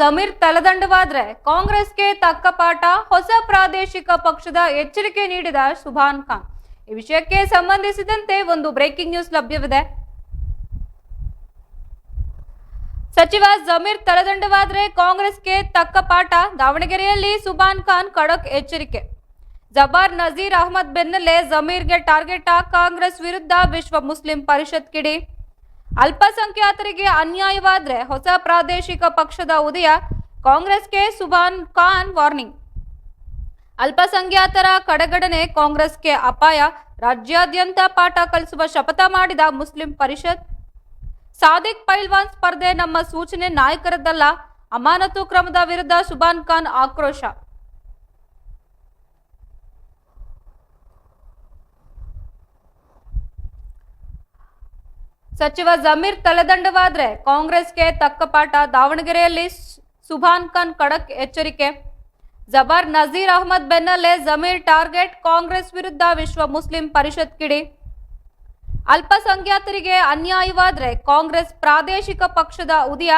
ಜಮೀರ್ ತಲೆದಂಡವಾದ್ರೆ ಕಾಂಗ್ರೆಸ್ಗೆ ತಕ್ಕ ಪಾಠ, ಹೊಸ ಪ್ರಾದೇಶಿಕ ಪಕ್ಷದ ಎಚ್ಚರಿಕೆ ನೀಡಿದ ಸುಭಾನ್ ಖಾನ್. ಈ ವಿಷಯಕ್ಕೆ ಸಂಬಂಧಿಸಿದಂತೆ ಒಂದು ಬ್ರೇಕಿಂಗ್ ನ್ಯೂಸ್ ಲಭ್ಯವಿದೆ. ಸಚಿವ ಜಮೀರ್ ತಲೆದಂಡವಾದ್ರೆ ಕಾಂಗ್ರೆಸ್ಗೆ ತಕ್ಕ ಪಾಠ, ದಾವಣಗೆರೆಯಲ್ಲಿ ಸುಭಾನ್ ಖಾನ್ ಖಡಕ್ ಎಚ್ಚರಿಕೆ. ಜಬಾರ್ ನಜೀರ್ ಅಹಮದ್ ಬೆನ್ನಲ್ಲೇ ಜಮೀರ್ಗೆ ಟಾರ್ಗೆಟ್, ಕಾಂಗ್ರೆಸ್ ವಿರುದ್ಧ ವಿಶ್ವ ಮುಸ್ಲಿಂ ಪರಿಷತ್ ಕಿಡಿ. ಅಲ್ಪಸಂಖ್ಯಾತರಿಗೆ ಅನ್ಯಾಯವಾದ್ರೆ ಹೊಸ ಪ್ರಾದೇಶಿಕ ಪಕ್ಷದ ಉದಯ, ಕಾಂಗ್ರೆಸ್ಗೆ ಸುಭಾನ್ ಖಾನ್ ವಾರ್ನಿಂಗ್. ಅಲ್ಪಸಂಖ್ಯಾತರ ಕಡೆಗಣನೆ ಕಾಂಗ್ರೆಸ್ಗೆ ಅಪಾಯ, ರಾಜ್ಯಾದ್ಯಂತ ಪಾಠ ಕಲಿಸುವ ಶಪಥ ಮಾಡಿದ ಮುಸ್ಲಿಂ ಪರಿಷತ್. ಸಾದಿಕ್ ಪೈಲ್ವಾನ್ ಸ್ಪರ್ಧೆ ನಮ್ಮ ಸೂಚನೆ ನಾಯಕರದ್ದಲ್ಲ, ಅಮಾನತು ಕ್ರಮದ ವಿರುದ್ಧ ಸುಭಾನ್ ಖಾನ್ ಆಕ್ರೋಶ. ಸಚಿವ ಜಮೀರ್ ತಲೆದಂಡವಾದ್ರೆ ಕಾಂಗ್ರೆಸ್ಗೆ ತಕ್ಕ ಪಾಠ, ದಾವಣಗೆರೆಯಲ್ಲಿ ಸುಭಾನ್ ಖಾನ್ ಖಡಕ್ ಎಚ್ಚರಿಕೆ. ಜಬಾರ್ ನಜೀರ್ ಅಹಮದ್ ಬೆನ್ನಲ್ಲೇ ಜಮೀರ್ ಟಾರ್ಗೆಟ್, ಕಾಂಗ್ರೆಸ್ ವಿರುದ್ಧ ವಿಶ್ವ ಮುಸ್ಲಿಂ ಪರಿಷತ್ ಕಿಡಿ. ಅಲ್ಪಸಂಖ್ಯಾತರಿಗೆ ಅನ್ಯಾಯವಾದ್ರೆ ಕಾಂಗ್ರೆಸ್ ಪ್ರಾದೇಶಿಕ ಪಕ್ಷದ ಉದಯ,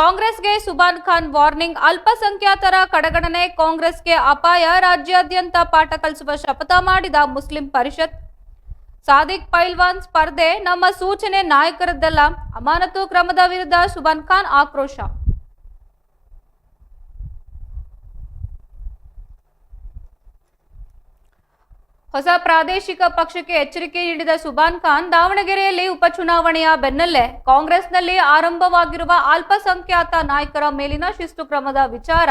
ಕಾಂಗ್ರೆಸ್ಗೆ ಸುಭಾನ್ ಖಾನ್ ವಾರ್ನಿಂಗ್. ಅಲ್ಪಸಂಖ್ಯಾತರ ಕಡೆಗಣನೆ ಕಾಂಗ್ರೆಸ್ಗೆ ಅಪಾಯ, ರಾಜ್ಯಾದ್ಯಂತ ಪಾಠ ಕಲಿಸುವ ಶಪಥ ಮಾಡಿದ ಮುಸ್ಲಿಂ ಪರಿಷತ್. ಸಾದಿಕ್ ಪೈಲ್ವಾನ್ ಸ್ಪರ್ಧೆ ನಮ್ಮ ಸೂಚನೆ ನಾಯಕರದ್ದಲ್ಲ, ಅಮಾನತು ಕ್ರಮದ ವಿರುದ್ಧ ಸುಭಾನ್ ಖಾನ್ ಆಕ್ರೋಶ. ಹೊಸ ಪ್ರಾದೇಶಿಕ ಪಕ್ಷಕ್ಕೆ ಎಚ್ಚರಿಕೆ ನೀಡಿದ ಸುಭಾನ್ ಖಾನ್, ದಾವಣಗೆರೆಯಲ್ಲಿ ಉಪಚುನಾವಣೆಯ ಬೆನ್ನಲ್ಲೇ ಕಾಂಗ್ರೆಸ್ನಲ್ಲಿ ಆರಂಭವಾಗಿರುವ ಅಲ್ಪಸಂಖ್ಯಾತ ನಾಯಕರ ಮೇಲಿನ ಶಿಸ್ತು ಕ್ರಮದ ವಿಚಾರ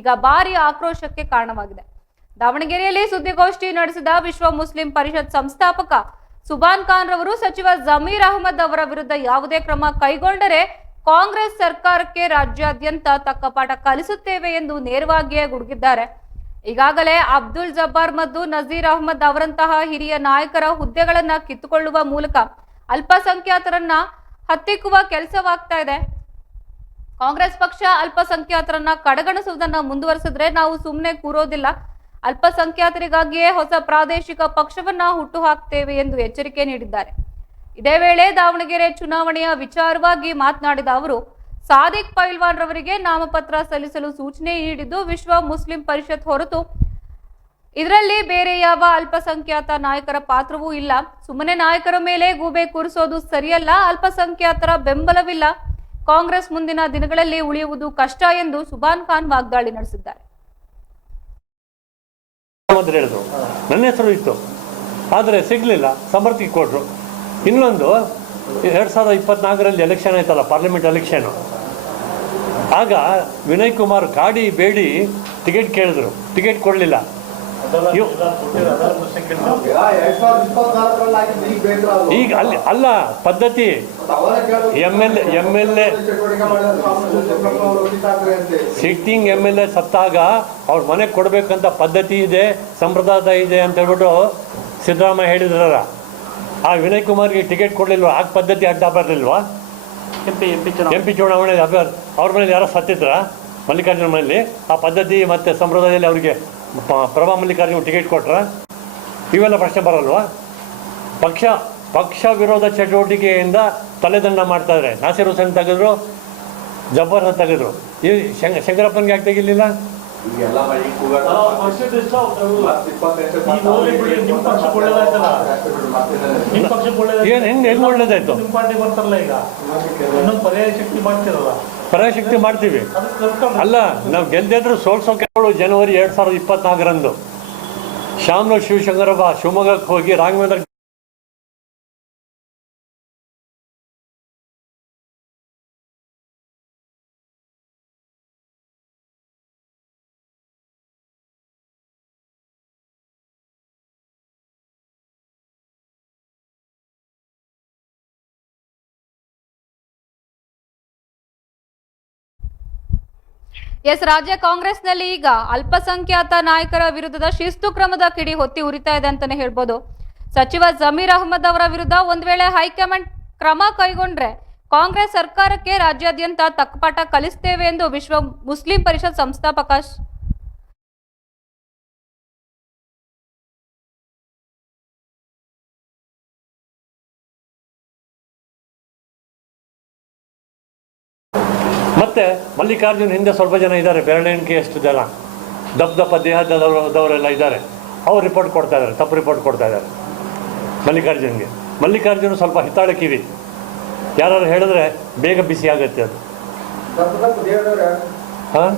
ಈಗ ಭಾರಿ ಆಕ್ರೋಶಕ್ಕೆ ಕಾರಣವಾಗಿದೆ. ದಾವಣಗೆರೆಯಲ್ಲಿ ಸುದ್ದಿಗೋಷ್ಠಿ ನಡೆಸಿದ ವಿಶ್ವ ಮುಸ್ಲಿಂ ಪರಿಷತ್ ಸಂಸ್ಥಾಪಕ ಸುಭಾನ್ ಖಾನ್ ರವರು ಸಚಿವ ಜಮೀರ್ ಅಹಮದ್ ಅವರ ವಿರುದ್ಧ ಯಾವುದೇ ಕ್ರಮ ಕೈಗೊಂಡರೆ ಕಾಂಗ್ರೆಸ್ ಸರ್ಕಾರಕ್ಕೆ ರಾಜ್ಯಾದ್ಯಂತ ತಕ್ಕ ಪಾಠ ಕಲಿಸುತ್ತೇವೆ ಎಂದು ನೇರವಾಗಿಯೇ ಗುಡುಗಿದ್ದಾರೆ. ಈಗಾಗಲೇ ಅಬ್ದುಲ್ ಜಬ್ಬಾರ್ ಮತ್ತು ನಜೀರ್ ಅಹಮದ್ ಅವರಂತಹ ಹಿರಿಯ ನಾಯಕರ ಹುದ್ದೆಗಳನ್ನ ಕಿತ್ತುಕೊಳ್ಳುವ ಮೂಲಕ ಅಲ್ಪಸಂಖ್ಯಾತರನ್ನ ಹತ್ತಿಕ್ಕುವ ಕೆಲಸವಾಗ್ತಾ ಇದೆ. ಕಾಂಗ್ರೆಸ್ ಪಕ್ಷ ಅಲ್ಪಸಂಖ್ಯಾತರನ್ನ ಕಡೆಗಣಿಸುವುದನ್ನ ಮುಂದುವರೆಸಿದ್ರೆ ನಾವು ಸುಮ್ಮನೆ ಕೂರೋದಿಲ್ಲ, ಅಲ್ಪಸಂಖ್ಯಾತರಿಗಾಗಿಯೇ ಹೊಸ ಪ್ರಾದೇಶಿಕ ಪಕ್ಷವನ್ನ ಹುಟ್ಟು ಹಾಕ್ತೇವೆ ಎಂದು ಎಚ್ಚರಿಕೆ ನೀಡಿದ್ದಾರೆ. ಇದೇ ವೇಳೆ ದಾವಣಗೆರೆ ಚುನಾವಣೆಯ ವಿಚಾರವಾಗಿ ಮಾತನಾಡಿದ ಅವರು, ಸಾದಿಕ್ ಪೈಲ್ವಾನ್ ರವರಿಗೆ ನಾಮಪತ್ರ ಸಲ್ಲಿಸಲು ಸೂಚನೆ ನೀಡಿದ್ದು ವಿಶ್ವ ಮುಸ್ಲಿಂ ಪರಿಷತ್ ಹೊರತು ಇದರಲ್ಲಿ ಬೇರೆ ಯಾವ ಅಲ್ಪಸಂಖ್ಯಾತ ನಾಯಕರ ಪಾತ್ರವೂ ಇಲ್ಲ. ಸುಮ್ಮನೆ ನಾಯಕರ ಮೇಲೆ ಗೂಬೆ ಕೂರಿಸೋದು ಸರಿಯಲ್ಲ, ಅಲ್ಪಸಂಖ್ಯಾತರ ಬೆಂಬಲವಿಲ್ಲ, ಕಾಂಗ್ರೆಸ್ ಮುಂದಿನ ದಿನಗಳಲ್ಲಿ ಉಳಿಯುವುದು ಕಷ್ಟ ಎಂದು ಸುಭಾನ್ ಖಾನ್ ವಾಗ್ದಾಳಿ ನಡೆಸಿದ್ದಾರೆ. ನನ್ನ ಹೆಸರು ಇತ್ತು, ಆದರೆ ಸಿಗಲಿಲ್ಲ, ಸಮರ್ಥಿಗೆ ಕೊಟ್ಟರು. ಇನ್ನೊಂದು 2024ರಲ್ಲಿ ಎಲೆಕ್ಷನ್ ಆಯ್ತಲ್ಲ, ಪಾರ್ಲಿಮೆಂಟ್ ಎಲೆಕ್ಷನ್, ಆಗ ವಿನಯ್ ಕುಮಾರ್ ಕಾಡಿ ಬೇಡಿ ಟಿಕೆಟ್ ಕೇಳಿದ್ರು, ಟಿಕೆಟ್ ಕೊಡಲಿಲ್ಲ. ಈಗ ಅಲ್ಲಿ ಅಲ್ಲ ಪದ್ಧತಿ, M L A sitting MLA ಸತ್ತಾಗ ಅವ್ರ ಮನೆಗೆ ಕೊಡಬೇಕಂತ ಪದ್ಧತಿ ಇದೆ, ಸಂಪ್ರದಾಯ ಇದೆ ಅಂತ ಹೇಳ್ಬಿಟ್ಟು ಸಿದ್ದರಾಮಯ್ಯ ಹೇಳಿದ್ರಲ್ಲ. ಆ ವಿನಯ್ ಕುಮಾರ್ಗೆ ಟಿಕೆಟ್ ಕೊಡಲಿಲ್ವ, ಆಗ ಪದ್ಧತಿ ಅಡ್ಡ ಬರಲಿಲ್ವಾ? ಎಂ ಪಿ ಚುನಾವಣೆ ಅವ್ರ ಮನೇಲಿ ಯಾರೋ ಸತ್ತಿದ್ರ ಮಲ್ಲಿಕಾರ್ಜುನ ಮನೇಲಿ, ಆ ಪದ್ಧತಿ ಮತ್ತು ಸಂಪ್ರದಾಯದಲ್ಲಿ ಅವರಿಗೆ ಪ್ರಭಾ ಮಲ್ಲಿಕಾರ್ಜುನ ಟಿಕೆಟ್ ಕೊಟ್ರ? ಇವೆಲ್ಲ ಪ್ರಶ್ನೆ ಬರಲ್ವಾ? ಪಕ್ಷ ವಿರೋಧ ಚಟುವಟಿಕೆಯಿಂದ ತಲೆದಂಡ ಮಾಡ್ತಾಯಿದ್ರೆ ನಾಸಿರ್ ಹುಸೇನ್ ತೆಗೆದ್ರು, ಜಬ್ಬರ್ನ ತೆಗೆದ್ರು, ಈ ಶಂಕರಪ್ಪನಿಗೆ ಯಾಕೆ ತೆಗಿಲಿಲ್ಲ? ಹೆಂಗ್ ಒಳ್ಳೇದಾಯ್ತು? ಪರ್ಯಾಯ ಶಕ್ತಿ ಮಾಡ್ತೀವಿ ಅಲ್ಲ, ನಾವು ಗೆದ್ದಿದ್ರು ಸೋಲ್ಸೋಕೆ. ಜನವರಿ 2024ರಂದು ಶಾಮನೂರು ಶಿವಶಂಕರಪ್ಪ ಶಿವಮೊಗ್ಗಕ್ಕೆ ಹೋಗಿ ರಾಘವೇಂದ್ರ ರಾಜ್ಯ ಕಾಂಗ್ರೆಸ್ನಲ್ಲಿ ಈಗ ಅಲ್ಪಸಂಖ್ಯಾತ ನಾಯಕರ ವಿರುದ್ಧದ ಶಿಸ್ತು ಕ್ರಮದ ಕಿಡಿ ಹೊತ್ತಿ ಉರಿತಾ ಇದೆ ಅಂತಾನೆ ಹೇಳ್ಬೋದು. ಸಚಿವ ಜಮೀರ್ ಅಹಮದ್ ಅವರ ವಿರುದ್ಧ ಒಂದ್ ವೇಳೆ ಹೈಕಮಾಂಡ್ ಕ್ರಮ ಕೈಗೊಂಡ್ರೆ ಕಾಂಗ್ರೆಸ್ ಸರ್ಕಾರಕ್ಕೆ ರಾಜ್ಯಾದ್ಯಂತ ತಕ್ಕಪಾಠ ಕಲಿಸ್ತೇವೆ ಎಂದು ವಿಶ್ವ ಮುಸ್ಲಿಂ ಪರಿಷತ್ ಸಂಸ್ಥಾಪಕ ಮತ್ತೆ ಮತ್ತು ಮಲ್ಲಿಕಾರ್ಜುನ್ ಹಿಂದೆ ಸ್ವಲ್ಪ ಜನ ಇದ್ದಾರೆ, ಬೆರಳೆಣಿಕೆ ಎಷ್ಟು ಜನ ದಪ್ಪ ದೇಹದವರೆಲ್ಲ ಇದ್ದಾರೆ. ಅವ್ರು ರಿಪೋರ್ಟ್ ಕೊಡ್ತಾ ಇದ್ದಾರೆ, ತಪ್ಪು ರಿಪೋರ್ಟ್ ಕೊಡ್ತಾ ಇದ್ದಾರೆ ಮಲ್ಲಿಕಾರ್ಜುನ್ ಸ್ವಲ್ಪ ಹಿತ್ತಾಳೆ ಕಿವಿ, ಯಾರು ಹೇಳಿದ್ರೆ ಬೇಗ ಬಿಸಿ ಆಗುತ್ತೆ ಅದು. ಹಾಂ,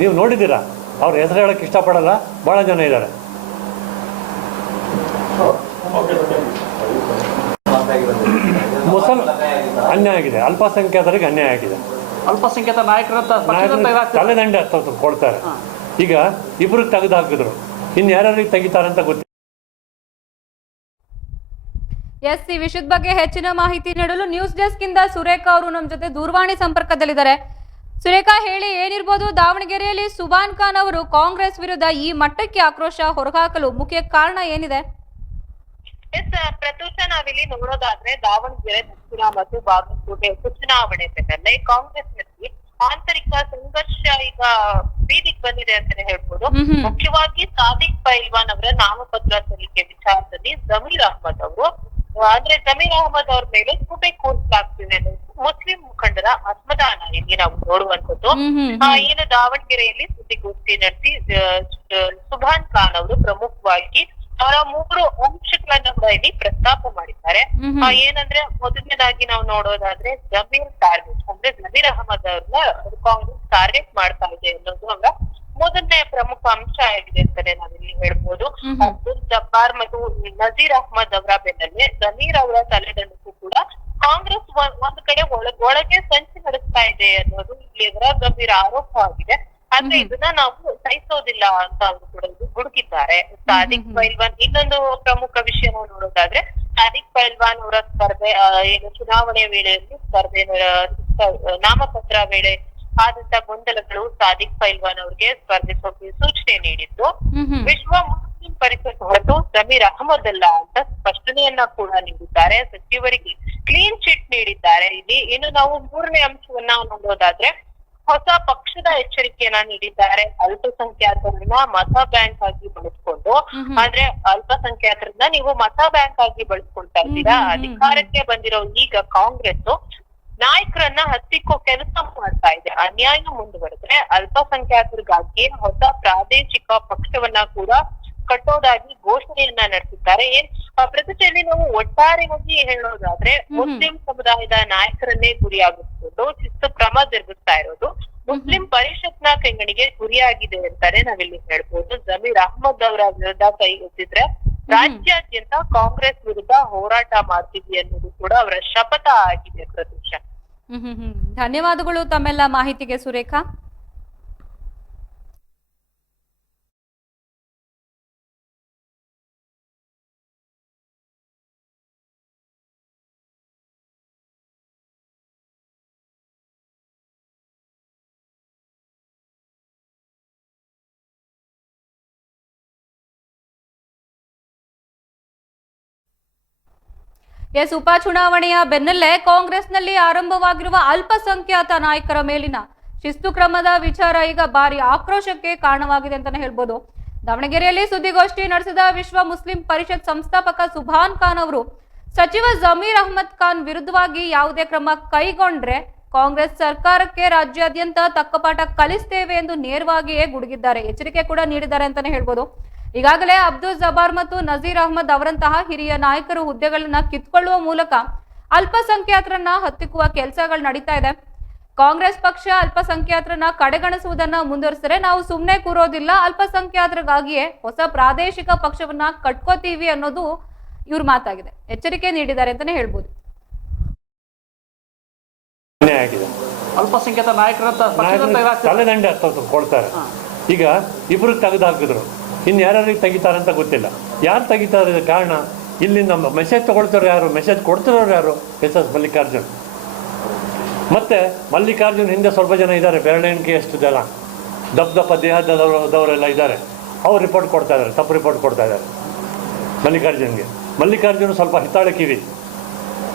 ನೀವು ನೋಡಿದ್ದೀರಾ, ಅವ್ರ ಹೆಸರು ಹೇಳೋಕ್ಕೆ ಇಷ್ಟಪಡಲ್ಲ, ಭಾಳ ಜನ ಇದ್ದಾರೆ. ಅನ್ಯಾಯ ಆಗಿದೆ, ಅಲ್ಪಸಂಖ್ಯಾತರಿಗೆ ಅನ್ಯಾಯ ಆಗಿದೆ. ಅಲ್ಪಸಂಖ್ಯಾತ ನಾಯಕರ ತಲೆದಂಡ ಕೊಡ್ತಾರೆ. ಈಗ ಇಬ್ರಿಗೆ ತೆಗೆದು ಹಾಕಿದ್ರು, ಇನ್ನು ಯಾರ್ಯಾರಿಗೆ ತೆಗಿತಾರಂತ ಗೊತ್ತಿಲ್ಲ. ಎಸ್, ಈ ವಿಷಯದ ಬಗ್ಗೆ ಹೆಚ್ಚಿನ ಮಾಹಿತಿ ನೀಡಲು ನ್ಯೂಸ್ ಡೆಸ್ಕ್ ಇಂದ ಸುರೇಖಾ ಅವರು ನಮ್ಮ ಜೊತೆ ದೂರವಾಣಿ ಸಂಪರ್ಕದಲ್ಲಿದ್ದಾರೆ. ಸುರೇಖಾ, ಹೇಳಿ, ಏನಿರ್ಬೋದು ದಾವಣಗೆರೆಯಲ್ಲಿ ಸುಬಾನ್ ಖಾನ್ ಅವರು ಕಾಂಗ್ರೆಸ್ ವಿರುದ್ಧ ಈ ಮಟ್ಟಕ್ಕೆ ಆಕ್ರೋಶ ಹೊರಹಾಕಲು ಮುಖ್ಯ ಕಾರಣ ಏನಿದೆ? ಎಸ್ ಪ್ರತ್ಯೂಷ, ನಾವಿಲ್ಲಿ ನೋಡೋದಾದ್ರೆ ದಾವಣಗೆರೆ ದಕ್ಷಿಣ ಮತ್ತು ಬಾಗಲಕೋಟೆ ಉಪಚುನಾವಣೆ ಬೆನ್ನಲ್ಲೇ ಕಾಂಗ್ರೆಸ್ನಲ್ಲಿ ಆಂತರಿಕ ಸಂಘರ್ಷ ಈಗ ಬೀದಿಗೆ ಬಂದಿದೆ ಅಂತಾನೆ ಹೇಳ್ಬೋದು. ಮುಖ್ಯವಾಗಿ ಸಾದಿಕ್ ಪೈಲ್ವಾನ್ ಅವರ ನಾಮಪತ್ರ ಸಲ್ಲಿಕೆ ವಿಚಾರದಲ್ಲಿ ಜಮೀರ್ ಅಹ್ಮದ್ ಅವರು ಜಮೀರ್ ಅಹ್ಮದ್ ಅವ್ರ ಮೇಲೆ ಕುಟೆ ಕೂರಿಸಲಾಗ್ತಿದೆ ಅನ್ನೋದು ಮುಸ್ಲಿಂ ಮುಖಂಡರ ಅಸಮಾಧಾನ ಇಲ್ಲಿ ನಾವು ನೋಡುವಂತದ್ದು. ಏನು ದಾವಣಗೆರೆಯಲ್ಲಿ ಸುದ್ದಿಗೋಷ್ಠಿ ನಡೆಸಿ ಸುಬಾನ್ ಖಾನ್ ಅವರು ಪ್ರಮುಖವಾಗಿ ಅವರ 3 ಅಂಶಗಳನ್ನ ಕೂಡ ಇಲ್ಲಿ ಪ್ರಸ್ತಾಪ ಮಾಡಿದ್ದಾರೆ. ಏನಂದ್ರೆ ಮೊದಲನೇದಾಗಿ ನಾವು ನೋಡೋದಾದ್ರೆ ಜಮೀರ್ ಅಹಮದ್ ಅವ್ರನ್ನ ಕಾಂಗ್ರೆಸ್ ಟಾರ್ಗೆಟ್ ಮಾಡ್ತಾ ಇದೆ ಅನ್ನೋದು ಅವರ ಮೊದಲನೇ ಪ್ರಮುಖ ಅಂಶ ಆಗಿದೆ ಅಂತಾನೆ ನಾವಿಲ್ಲಿ ಹೇಳ್ಬೋದು. ಅಬ್ದುಲ್ ಜಬ್ಬಾರ್ ಮತ್ತು ನಜೀರ್ ಅಹ್ಮದ್ ಅವರ ಬೆನ್ನಲ್ಲೇ ಜಮೀರ್ ಅವರ ತಲೆದಂಡಕ್ಕೂ ಕೂಡ ಕಾಂಗ್ರೆಸ್ ಒಂದು ಕಡೆ ಒಳಗೆ ಸಂಚು ನಡೆಸ್ತಾ ಇದೆ ಅನ್ನೋದು ಇಲ್ಲಿ ಅವರ ಗಂಭೀರ ಆರೋಪ ಆಗಿದೆ. ಆದ್ರೆ ಇದನ್ನ ನಾವು ಸಹಿಸೋದಿಲ್ಲ ಅಂತ ಅವರು ಕೂಡ ಹುಡುಕಿದ್ದಾರೆ. ಸಾದಿಕ್ ಪೈಲ್ವಾನ್, ಇನ್ನೊಂದು ಪ್ರಮುಖ ವಿಷಯ ನಾವು ನೋಡೋದಾದ್ರೆ ಸಾದಿಕ್ ಪೈಲ್ವಾನ್ ಅವರ ಸ್ಪರ್ಧೆ ಏನು ಚುನಾವಣೆ ವೇಳೆಯಲ್ಲಿ ನಾಮಪತ್ರ ವೇಳೆ ಆದಂತ ಗೊಂದಲಗಳು ಸಾದಿಕ್ ಪೈಲ್ವಾನ್ ಅವ್ರಿಗೆ ಸ್ಪರ್ಧಿಸೋಕೆ ಸೂಚನೆ ನೀಡಿದ್ದು ವಿಶ್ವ ಮುಸ್ಲಿಂ ಪರಿಷತ್ ಹೊರತು ಜಮೀರ್ ಅಹಮದ್ ಅಲ್ಲ ಅಂತ ಸ್ಪಷ್ಟನೆಯನ್ನ ಕೂಡ ನೀಡಿದ್ದಾರೆ. ಸಚಿವರಿಗೆ ಕ್ಲೀನ್ ಚಿಟ್ ನೀಡಿದ್ದಾರೆ. ಇಲ್ಲಿ ಇನ್ನು ನಾವು 3ನೇ ಅಂಶವನ್ನ ನೋಡೋದಾದ್ರೆ ಹೊಸ ಪಕ್ಷದ ಎಚ್ಚರಿಕೆಯನ್ನ ನೀಡಿದ್ದಾರೆ. ಅಲ್ಪಸಂಖ್ಯಾತರನ್ನ ಮತ ಬ್ಯಾಂಕ್ ಆಗಿ ಬಳಸ್ಕೊಂಡು, ಅಂದ್ರೆ ಅಲ್ಪಸಂಖ್ಯಾತರನ್ನ ನೀವು ಮತ ಬ್ಯಾಂಕ್ ಆಗಿ ಬಳಸ್ಕೊಳ್ತಾ ಇದ್ದೀರಾ. ಅಧಿಕಾರಕ್ಕೆ ಬಂದಿರೋ ಈಗ ಕಾಂಗ್ರೆಸ್ ನಾಯಕರನ್ನ ಹತ್ತಿಕ್ಕೋ ಕೆಲಸ ಮಾಡ್ತಾ ಇದೆ. ಅನ್ಯಾಯ ಮುಂದುವರೆದ್ರೆ ಅಲ್ಪಸಂಖ್ಯಾತರಿಗಾಗಿ ಹೊಸ ಪ್ರಾದೇಶಿಕ ಪಕ್ಷವನ್ನ ಕೂಡ ಕಟ್ಟೋದಾಗಿ ಘೋಷಣೆಯನ್ನ ನಡೆಸಿದ್ದಾರೆ. ಪ್ರತಿಷ್ಠೆಯಲ್ಲಿ ನಾವು ಒಟ್ಟಾರೆಯಾಗಿ ಹೇಳೋದಾದ್ರೆ ಮುಸ್ಲಿಂ ಸಮುದಾಯದ ನಾಯಕರನ್ನೇ ಗುರಿಯಾಗಿಸ್ಕೊಂಡು ಶಿಸ್ತು ಕ್ರಮ ಜರುಗಿಸ್ತಾ ಇರೋದು ಮುಸ್ಲಿಂ ಪರಿಷತ್ನ ಕೆಂಗಣಿಗೆ ಗುರಿಯಾಗಿದೆ ಅಂತಾನೆ ನಾವಿಲ್ಲಿ ಹೇಳ್ಬೋದು. ಜಮೀರ್ ಅಹ್ಮದ್ ಅವರ ವಿರುದ್ಧ ಕೈ ಎತ್ತಿದ್ರೆ ರಾಜ್ಯಾದ್ಯಂತ ಕಾಂಗ್ರೆಸ್ ವಿರುದ್ಧ ಹೋರಾಟ ಮಾಡ್ತೀವಿ ಅನ್ನೋದು ಕೂಡ ಅವರ ಶಪಥ ಆಗಿದೆ. ಪ್ರತೀಕ್ಷಾ, ಧನ್ಯವಾದಗಳು ತಮ್ಮೆಲ್ಲ ಮಾಹಿತಿಗೆ ಸುರೇಖಾ. ಎಸ್, ಉಪಚುನಾವಣೆಯ ಬೆನ್ನಲ್ಲೇ ಕಾಂಗ್ರೆಸ್ನಲ್ಲಿ ಆರಂಭವಾಗಿರುವ ಅಲ್ಪಸಂಖ್ಯಾತ ನಾಯಕರ ಮೇಲಿನ ಶಿಸ್ತು ಕ್ರಮದ ವಿಚಾರ ಈಗ ಭಾರಿ ಆಕ್ರೋಶಕ್ಕೆ ಕಾರಣವಾಗಿದೆ ಅಂತಾನೆ ಹೇಳ್ಬೋದು. ದಾವಣಗೆರೆಯಲ್ಲಿ ಸುದ್ದಿಗೋಷ್ಠಿ ನಡೆಸಿದ ವಿಶ್ವ ಮುಸ್ಲಿಂ ಪರಿಷತ್ ಸಂಸ್ಥಾಪಕ ಸುಬಾನ್ ಖಾನ್ ಅವರು ಸಚಿವ ಜಮೀರ್ ಅಹ್ಮದ್ ಖಾನ್ ವಿರುದ್ಧವಾಗಿ ಯಾವುದೇ ಕ್ರಮ ಕೈಗೊಂಡ್ರೆ ಕಾಂಗ್ರೆಸ್ ಸರ್ಕಾರಕ್ಕೆ ರಾಜ್ಯಾದ್ಯಂತ ತಕ್ಕಪಾಠ ಕಲಿಸ್ತೇವೆ ಎಂದು ನೇರವಾಗಿಯೇ ಗುಡುಗಿದ್ದಾರೆ. ಎಚ್ಚರಿಕೆ ಕೂಡ ನೀಡಿದ್ದಾರೆ ಅಂತಾನೆ ಹೇಳ್ಬೋದು. ಈಗಾಗಲೇ ಅಬ್ದುಲ್ ಜಬ್ಬಾರ್ ಮತ್ತು ನಜೀರ್ ಅಹ್ಮದ್ ಅವರಂತಹ ಹಿರಿಯ ನಾಯಕರು ಹುದ್ದೆಗಳನ್ನ ಕಿತ್ಕೊಳ್ಳುವ ಮೂಲಕ ಅಲ್ಪಸಂಖ್ಯಾತರನ್ನ ಹತ್ತಿಕ್ಕುವ ಕೆಲಸಗಳು ನಡೀತಾ ಇದೆ. ಕಾಂಗ್ರೆಸ್ ಪಕ್ಷ ಅಲ್ಪಸಂಖ್ಯಾತರನ್ನ ಕಡೆಗಣಿಸುವುದನ್ನ ಮುಂದುವರಿಸಿದರೆ ನಾವು ಸುಮ್ಮನೆ ಕೂರೋದಿಲ್ಲ, ಅಲ್ಪಸಂಖ್ಯಾತರಿಗಾಗಿಯೇ ಹೊಸ ಪ್ರಾದೇಶಿಕ ಪಕ್ಷವನ್ನ ಕಟ್ಕೋತೀವಿ ಅನ್ನೋದು ಇವ್ರ ಮಾತಾಗಿದೆ. ಎಚ್ಚರಿಕೆ ನೀಡಿದ್ದಾರೆ ಅಂತಾನೆ ಹೇಳ್ಬೋದು. ಅಲ್ಪಸಂಖ್ಯಾತ ನಾಯಕರ ತಲೆದಂಡ ಕೊಡ್ತಾರೆ. ಈಗ ಇಬ್ರಿಗೆ ತೆಗೆದು ಹಾಕಿದ್ರು, ಇನ್ನು ಯಾರ್ಯಾರಿಗೆ ತೆಗಿತಾರಂತ ಗೊತ್ತಿಲ್ಲ. ಯಾರು ತೆಗಿತಾರೆ ಕಾರಣ? ಇಲ್ಲಿಂದ ಮೆಸೇಜ್ ತಗೊಳ್ತಾರೋ ಯಾರು, ಮೆಸೇಜ್ ಕೊಡ್ತಿರೋರು ಯಾರು? ಎಸ್ ಮಲ್ಲಿಕಾರ್ಜುನ್. ಮತ್ತೆ ಮಲ್ಲಿಕಾರ್ಜುನ್ ಹಿಂದೆ ಸ್ವಲ್ಪ ಜನ ಇದ್ದಾರೆ, ಬೆರಳೆಣಿಕೆ ಎಷ್ಟು ಜನ ದಪ್ಪ ದೇಹದವರೆಲ್ಲ ಇದ್ದಾರೆ. ಅವ್ರು ರಿಪೋರ್ಟ್ ಕೊಡ್ತಾ ಇದ್ದಾರೆ, ತಪ್ಪು ರಿಪೋರ್ಟ್ ಕೊಡ್ತಾ ಇದ್ದಾರೆ ಮಲ್ಲಿಕಾರ್ಜುನ್ ಸ್ವಲ್ಪ ಹಿತ್ತಾಳೆ ಕಿವಿ,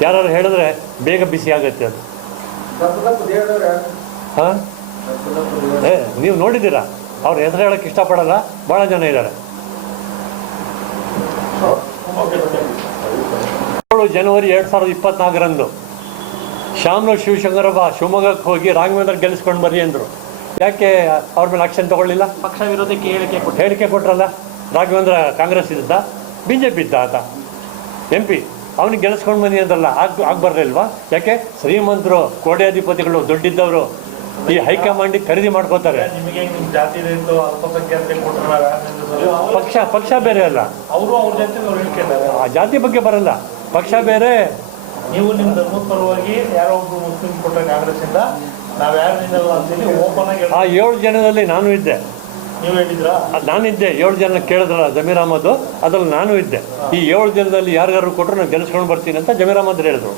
ಯಾರು ಹೇಳಿದ್ರೆ ಬೇಗ ಬಿಸಿ ಆಗುತ್ತೆ ಅದು. ಹಾಂ, ನೀವು ನೋಡಿದ್ದೀರಾ, ಅವ್ರ ಹೆಸರು ಹೇಳೋಕ್ಕೆ ಇಷ್ಟಪಡಲ್ಲ, ಭಾಳ ಜನ ಇದ್ದಾರೆ. ಜನವರಿ 2024 ಶಾಮನೂರು ಶಿವಶಂಕರಪ್ಪ ಶಿವಮೊಗ್ಗಕ್ಕೆ ಹೋಗಿ ರಾಘವೇಂದ್ರ ಗೆಲ್ಲಿಸ್ಕೊಂಡು ಬರ್ರಿ ಅಂದರು. ಯಾಕೆ ಅವ್ರ ಮೇಲೆ ಆಕ್ಷನ್ ತಗೊಳ್ಳಿಲ್ಲ? ಪಕ್ಷ ವಿರೋಧಕ್ಕೆ ಹೇಳಿಕೆ ಕೊಟ್ರಲ್ಲ. ರಾಘವೇಂದ್ರ ಕಾಂಗ್ರೆಸ್ ಇದ್ದ, ಬಿ ಜೆ ಪಿ ಇದ್ದ, ಆತ MP, ಅವನಿಗೆ ಗೆಲ್ಲಿಸ್ಕೊಂಡು ಬನ್ನಿ ಅಂದ್ರಲ್ಲ, ಆಗ್ಬಾರ್ದಿಲ್ವಾ? ಯಾಕೆ? ಶ್ರೀಮಂತರು, ಕೋಟ್ಯಾಧಿಪತಿಗಳು, ದುಡ್ಡಿದ್ದವರು ಈ ಹೈಕಮಾಂಡಿಗೆ ಖರೀದಿ ಮಾಡ್ಕೋತಾರೆ. ನಿಮಗೆ ನಿಮ್ಮ ಜಾತಿ ರೈತ ಅಲ್ಪಸಂಖ್ಯಾತರಿಗೆ ಕೊಟ್ಟರೆ ಪಕ್ಷ ಬೇರೆ ಅಲ್ಲ, ಅವರು ಅವ್ರ ಜಾತಿ ಅವ್ರು ಹೇಳ್ಕೊಂಡಾರೆ. ಆ ಜಾತಿ ಬಗ್ಗೆ ಬರಲ್ಲ, ಪಕ್ಷ ಬೇರೆ. ನೀವು ನಿಮ್ಮ ಧರ್ಮದ ಪರವಾಗಿ ಯಾರೋ ಒಬ್ರು ಮುಸ್ಲಿಂ ಕೊಟ್ಟ ಕಾಂಗ್ರೆಸ್ಸಿಂದ ನಾವು ಯಾರು ನಿನ್ನಲ್ಲ ಅಂತೇಳಿ ಓಪನ್ ಆಗಿ ಆ 7 ಜನದಲ್ಲಿ ನಾನು ಇದ್ದೆ. ನೀವು ಹೇಳಿದ್ರಾ? ನಾನಿದ್ದೆ. 7 ಜನ ಕೇಳಿದ್ರಲ್ಲ ಜಮೀರ್ ಅಹಮದ್, ಅದ್ರಲ್ಲಿ ನಾನು ಇದ್ದೆ. ಈ 7 ಜನದಲ್ಲಿ ಯಾರಿಗಾರು ಕೊಟ್ಟರು ನಾನು ಗೆಲ್ಲಿಸ್ಕೊಂಡು ಬರ್ತೀನಿ ಅಂತ ಜಮೀರ್ ಅಹಮದ್ ಹೇಳಿದ್ರು.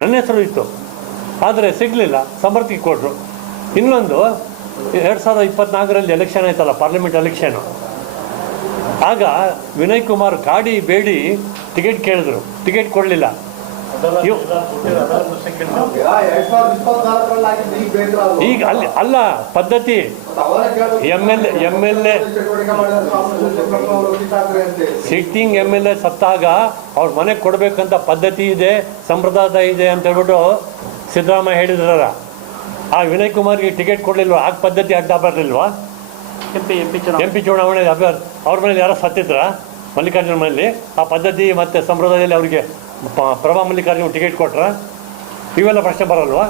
ನನ್ನ ಹೆಸರು ಇತ್ತು, ಆದರೆ ಸಿಗಲಿಲ್ಲ, ಸಮರ್ಥಿಗೆ ಕೊಟ್ಟರು. ಇನ್ನೊಂದು 2024ರಲ್ಲಿ ಎಲೆಕ್ಷನ್ ಆಯ್ತಲ್ಲ, ಪಾರ್ಲಿಮೆಂಟ್ ಎಲೆಕ್ಷನು. ಆಗ ವಿನಯ್ ಕುಮಾರ್ ಕಾಡಿ ಬೇಡಿ ಟಿಕೆಟ್ ಕೇಳಿದ್ರು, ಟಿಕೆಟ್ ಕೊಡಲಿಲ್ಲ. ಈಗ ಅಲ್ಲಿ ಅಲ್ಲ ಪದ್ಧತಿ, MLA ಸಿಟ್ಟಿಂಗ್ MLA ಸತ್ತಾಗ ಅವ್ರ ಮನೆಗೆ ಕೊಡಬೇಕಂತ ಪದ್ಧತಿ ಇದೆ, ಸಂಪ್ರದಾಯ ಇದೆ ಅಂತ ಹೇಳ್ಬಿಟ್ಟು ಸಿದ್ದರಾಮಯ್ಯ ಹೇಳಿದ್ರಲ್ಲ. ಆ ವಿನಯ್ ಕುಮಾರ್ಗೆ ಟಿಕೆಟ್ ಕೊಡಲಿಲ್ವ? ಆಗ ಪದ್ಧತಿ ಅಡ್ಡ ಬರಲಿಲ್ವಾ? MP ಚುನಾವಣೆ ಅವ್ರ ಮನೇಲಿ ಯಾರೋ ಸತ್ತಿದ್ರ ಮಲ್ಲಿಕಾರ್ಜುನ ಮನೇಲಿ, ಆ ಪದ್ಧತಿ ಮತ್ತು ಸಂಪ್ರದಾಯದಲ್ಲಿ ಅವರಿಗೆ ಪ್ರಭಾ ಮಲ್ಲಿಕಾರ್ಜುನ ಟಿಕೆಟ್ ಕೊಟ್ರ? ಇವೆಲ್ಲ ಪ್ರಶ್ನೆ ಬರಲ್ವಾ?